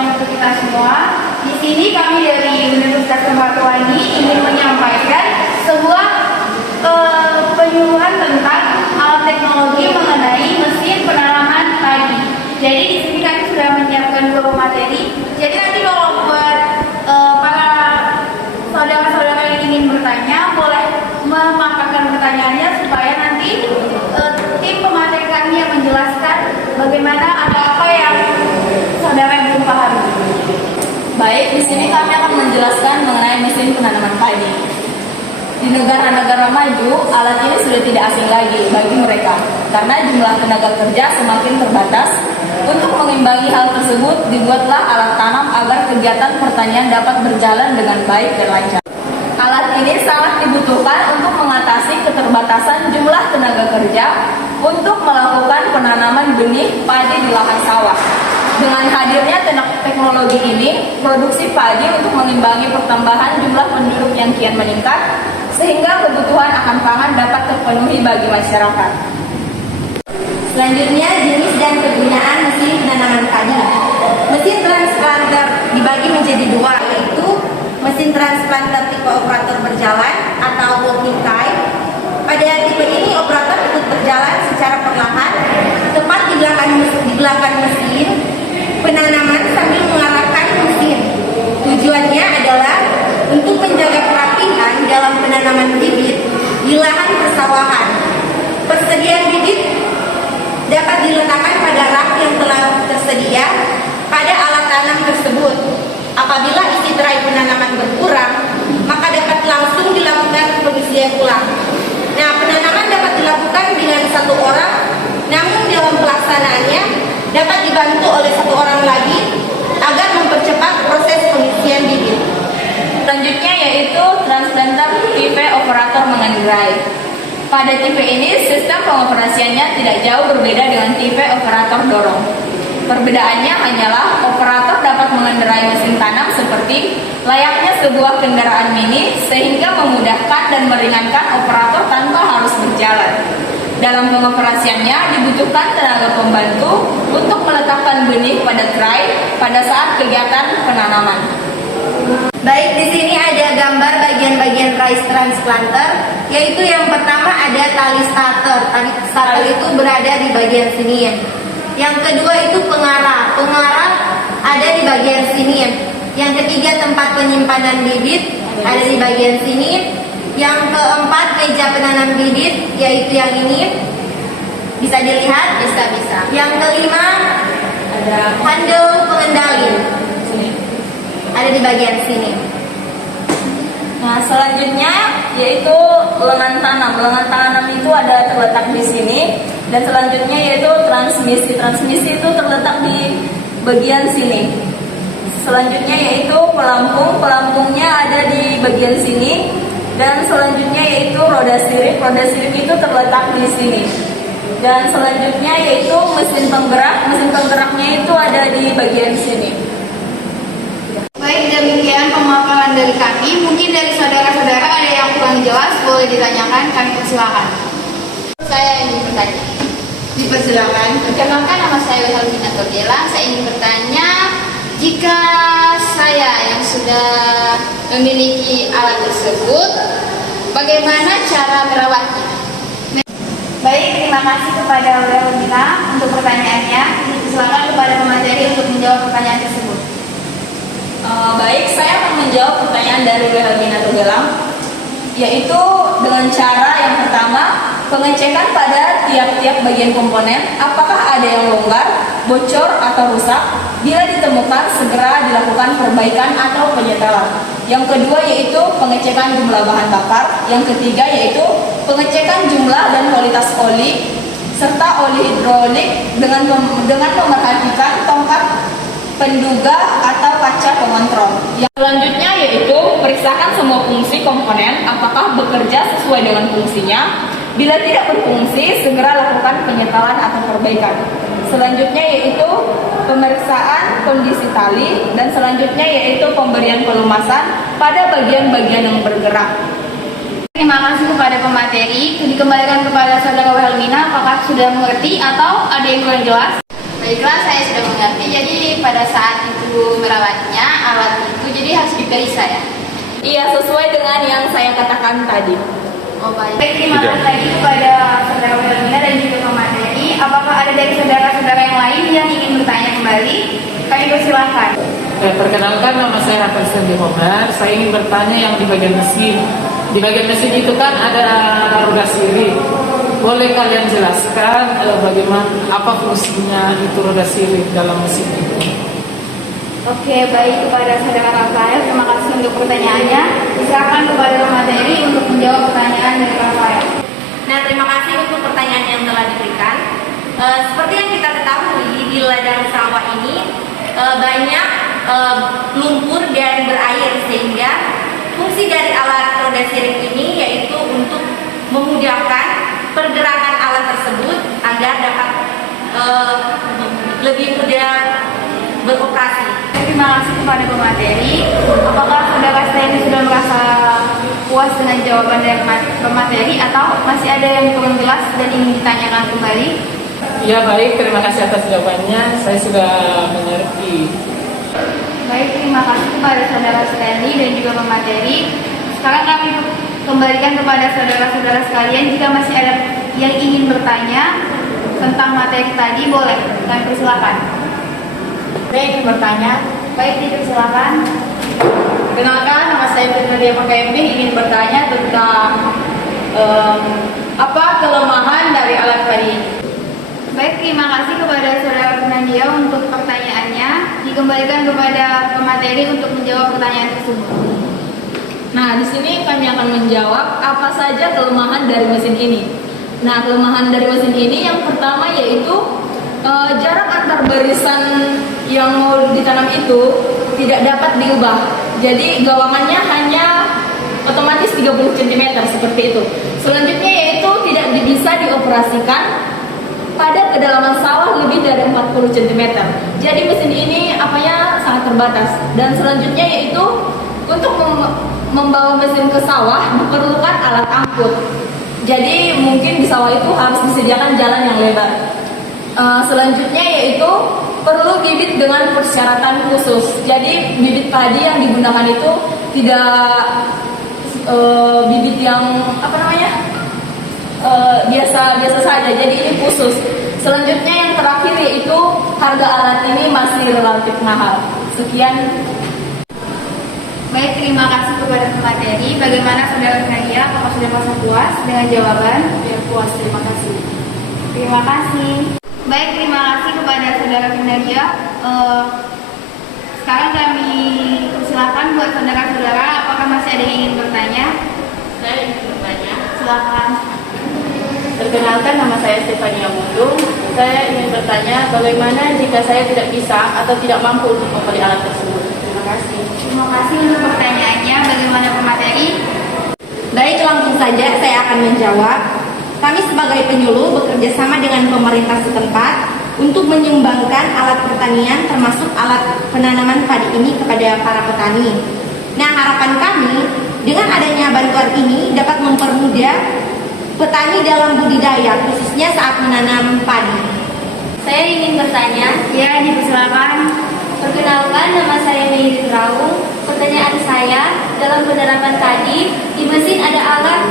siang untuk kita semua. Di sini kami dari Universitas Mercubuana ingin menyampaikan sebuah penyuluhan tentang alat teknologi mengenai mesin penanaman padi. Jadi di sini kami sudah menyiapkan beberapa materi. Jadi nanti kalau buat para saudara-saudara yang ingin bertanya, boleh memaparkan pertanyaannya supaya nanti tim pemateri kami yang menjelaskan bagaimana apa yang saudara belum paham. Baik, di sini kami akan menjelaskan mengenai mesin penanaman padi. Di negara-negara maju, alat ini sudah tidak asing lagi bagi mereka karena jumlah tenaga kerja semakin terbatas. Untuk mengimbangi hal tersebut, dibuatlah alat tanam agar kegiatan pertanian dapat berjalan dengan baik dan lancar. Alat ini sangat dibutuhkan untuk mengatasi keterbatasan jumlah tenaga kerja untuk melakukan penanaman benih padi di lahan sawah. Dengan hadirnya teknologi ini, produksi padi untuk mengimbangi pertambahan jumlah penduduk yang kian meningkat, sehingga kebutuhan akan pangan dapat terpenuhi bagi masyarakat. Selanjutnya, jenis dan kegunaan mesin penanaman padi. Mesin transplanter dibagi menjadi dua, yaitu mesin transplanter tipe operator berjalan atau walking type. Pada tipe ini, operator ikut berjalan secara perlahan, tepat di belakang mesin penanaman sambil mengarahkan mesin. Tujuannya adalah untuk menjaga kerapihan dalam penanaman bibit di lahan persawahan. Persediaan bibit dapat diletakkan pada rak yang telah tersedia pada alat tanam tersebut. Apabila isi terai penanaman berkurang, maka dapat langsung dilakukan pengisian ulang. Nah, penanaman dapat dilakukan dengan satu orang, namun dalam pelaksanaannya dapat dibantu oleh satu orang lagi agar mempercepat proses pengisian bibit. Selanjutnya yaitu transplanter tipe operator mengendarai. Pada tipe ini, sistem pengoperasiannya tidak jauh berbeda dengan tipe operator dorong. Perbedaannya hanyalah operator dapat mengendarai mesin tanam seperti layaknya sebuah kendaraan mini, sehingga memudahkan dan meringankan operator tanpa harus berjalan. Dalam pengoperasiannya dibutuhkan tenaga pembantu untuk meletakkan benih pada tray pada saat kegiatan penanaman. Baik, di sini ada gambar bagian-bagian rice transplanter, yaitu yang pertama ada tali starter. Tali starter itu berada di bagian sini ya. Yang kedua itu pengarah. Pengarah ada di bagian sini ya. Yang ketiga tempat penyimpanan bibit ada di bagian sini. Yang keempat meja penanam bibit, yaitu yang ini. Bisa dilihat? Bisa. Yang kelima ada handle pengendali. Ada di bagian sini. Nah, selanjutnya yaitu lengan tanam. Lengan tanam itu ada terletak di sini, dan selanjutnya yaitu transmisi. Transmisi itu terletak di bagian sini. Selanjutnya yaitu pelampung. Pelampungnya ada di bagian sini, dan selanjutnya yaitu roda sirip. Roda sirip itu terletak di sini. Dan selanjutnya yaitu mesin penggerak. Mesin penggeraknya itu ada di bagian sini. Baik, demikian pemaparan dari kami. Mungkin dari saudara-saudara ada yang kurang jelas, boleh ditanyakan, kami persilakan. Saya ingin bertanya. Dipersilakan. Perkenalkan, nama saya Helmina Togela. Saya ingin bertanya, jika saya yang sudah memiliki alat tersebut, bagaimana cara merawatnya? Baik, terima kasih kepada Helmina untuk pertanyaannya. Silakan kepada pemateri untuk menjawab pertanyaan tersebut. Baik, saya akan menjawab pertanyaan dari Helmina Togelang, yaitu dengan cara yang pertama, pengecekan pada tiap-tiap bagian komponen, apakah ada yang longgar, bocor, atau rusak. Bila ditemukan, segera dilakukan perbaikan atau penyetelan. Yang kedua yaitu pengecekan jumlah bahan bakar. Yang ketiga yaitu pengecekan jumlah dan kualitas oli, serta oli hidrolik dengan memerhatikan tongkat penduga atau kaca pengontrol. Yang selanjutnya yaitu periksakan semua fungsi komponen apakah bekerja sesuai dengan fungsinya. Bila tidak berfungsi, segera lakukan penyetelan atau perbaikan. Selanjutnya yaitu pemeriksaan kondisi tali, dan selanjutnya yaitu pemberian pelumasan pada bagian-bagian yang bergerak. Terima kasih kepada pemateri. Dikembalikan kepada saudara Helmina, apakah sudah mengerti atau ada yang kurang jelas? Baiklah, saya sudah mengerti. Jadi pada saat itu merawatnya, alat itu jadi harus diperiksa ya. Iya, sesuai dengan yang saya katakan tadi. Oh baik. Baik, terima kasih lagi kepada saudara Wilhelmina dan juga Pak Materi. Apakah ada dari saudara-saudara yang lain yang ingin bertanya kembali? Kami persilahkan. Perkenalkan, nama saya Hafiz Sandi Omar. Saya ingin bertanya yang di bagian mesin. Di bagian mesin itu kan ada roda sirip. Boleh kalian jelaskan bagaimana apa fungsinya itu roda sirip dalam mesin itu? Oke, baik kepada saudara Rafael, terima kasih untuk pertanyaannya. Silakan kepada Pak Materi untuk menjawab pertanyaan dari Rafael. Nah, terima kasih untuk pertanyaan yang telah diberikan. Seperti yang kita ketahui, di ladang sawah ini banyak lumpur dan berair, sehingga fungsi dari alat roda sirip ini yaitu untuk memudahkan pergerakan alat tersebut agar dapat lebih mudah beroperasi. Terima kasih kepada Pak Materi. Apakah saudara Stanley sudah merasa puas dengan jawaban dari Pak Materi atau masih ada yang kurang jelas dan ingin ditanyakan kembali? Ya baik, terima kasih atas jawabannya. Saya sudah mengerti. Baik, terima kasih kepada saudara Stanley dan juga Pak Materi. Sekarang kami kembalikan kepada saudara-saudara sekalian. Jika masih ada yang ingin bertanya tentang materi tadi, boleh kami persilakan. Baik, bertanya. Baik, dipersilakan. Kenalkan, nama saya Fitria PKMB, ingin bertanya tentang apa kelemahan dari alat tadi ini. Baik, terima kasih kepada saudara Fernandia untuk pertanyaannya. Dikembalikan kepada pemateri untuk menjawab pertanyaan tersebut. Nah, di sini kami akan menjawab apa saja kelemahan dari mesin ini. Nah, kelemahan dari mesin ini yang pertama yaitu jarak antar barisan yang mau ditanam itu tidak dapat diubah. Jadi gawangannya hanya otomatis 30 cm seperti itu. Selanjutnya yaitu tidak bisa dioperasikan pada kedalaman sawah lebih dari 40 cm. Jadi mesin ini apanya sangat terbatas. Dan selanjutnya yaitu untuk membawa mesin ke sawah diperlukan alat angkut. Jadi mungkin di sawah itu harus disediakan jalan yang lebar. Selanjutnya yaitu perlu bibit dengan persyaratan khusus. Jadi bibit padi yang digunakan itu tidak bibit yang biasa saja. Jadi ini khusus. Selanjutnya yang terakhir yaitu harga alat ini masih relatif mahal. Sekian. Baik, terima kasih kepada pemateri. Bagaimana saudara Nadia? Apakah sudah merasa puas dengan jawaban? Ya, puas, terima kasih. Terima kasih. Baik, terima kasih kepada saudara Nadia. Sekarang kami persilakan buat saudara-saudara, apakah masih ada yang ingin bertanya? Saya ingin bertanya. Silakan. Perkenalkan, nama saya Stefania Mundung. Saya ingin bertanya bagaimana jika saya tidak bisa atau tidak mampu untuk membeli alat tersebut. Terima kasih. Terima kasih untuk pertanyaannya. Bagaimana pemateri? Baik, langsung saja saya akan menjawab. Kami sebagai penyuluh bekerja sama dengan pemerintah setempat untuk menyumbangkan alat pertanian termasuk alat penanaman padi ini kepada para petani. Nah, harapan kami dengan adanya bantuan ini dapat mempermudah petani dalam budidaya, khususnya saat menanam padi. Saya ingin bertanya. Ya, dipersilakan. Perkenalkan, nama saya Mei Raung. Pertanyaan saya, dalam penerapan tadi, di mesin ada alat,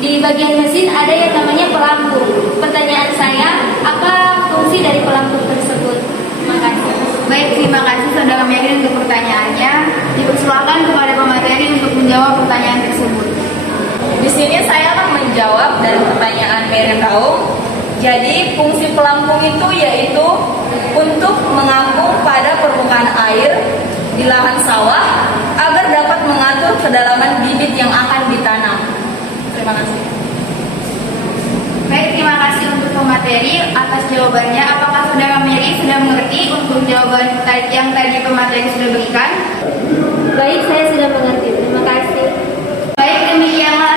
di bagian mesin ada yang namanya pelampung. Pertanyaan saya, apa fungsi dari pelampung tersebut? Terima kasih. Baik, terima kasih saudara Mei untuk pertanyaannya. Dipersilakan kepada pemateri untuk menjawab pertanyaan tersebut. Di sini saya akan menjawab dari pertanyaan Mary Raung. Jadi fungsi pelampung itu yaitu untuk mengapung pada permukaan air di lahan sawah agar dapat mengatur kedalaman bibit yang akan ditanam. Terima kasih. Baik, terima kasih untuk pemateri atas jawabannya. Apakah saudara Mary sudah mengerti untuk jawaban yang tadi pemateri sudah berikan? Baik, saya sudah mengerti. Terima kasih. Baik, demikianlah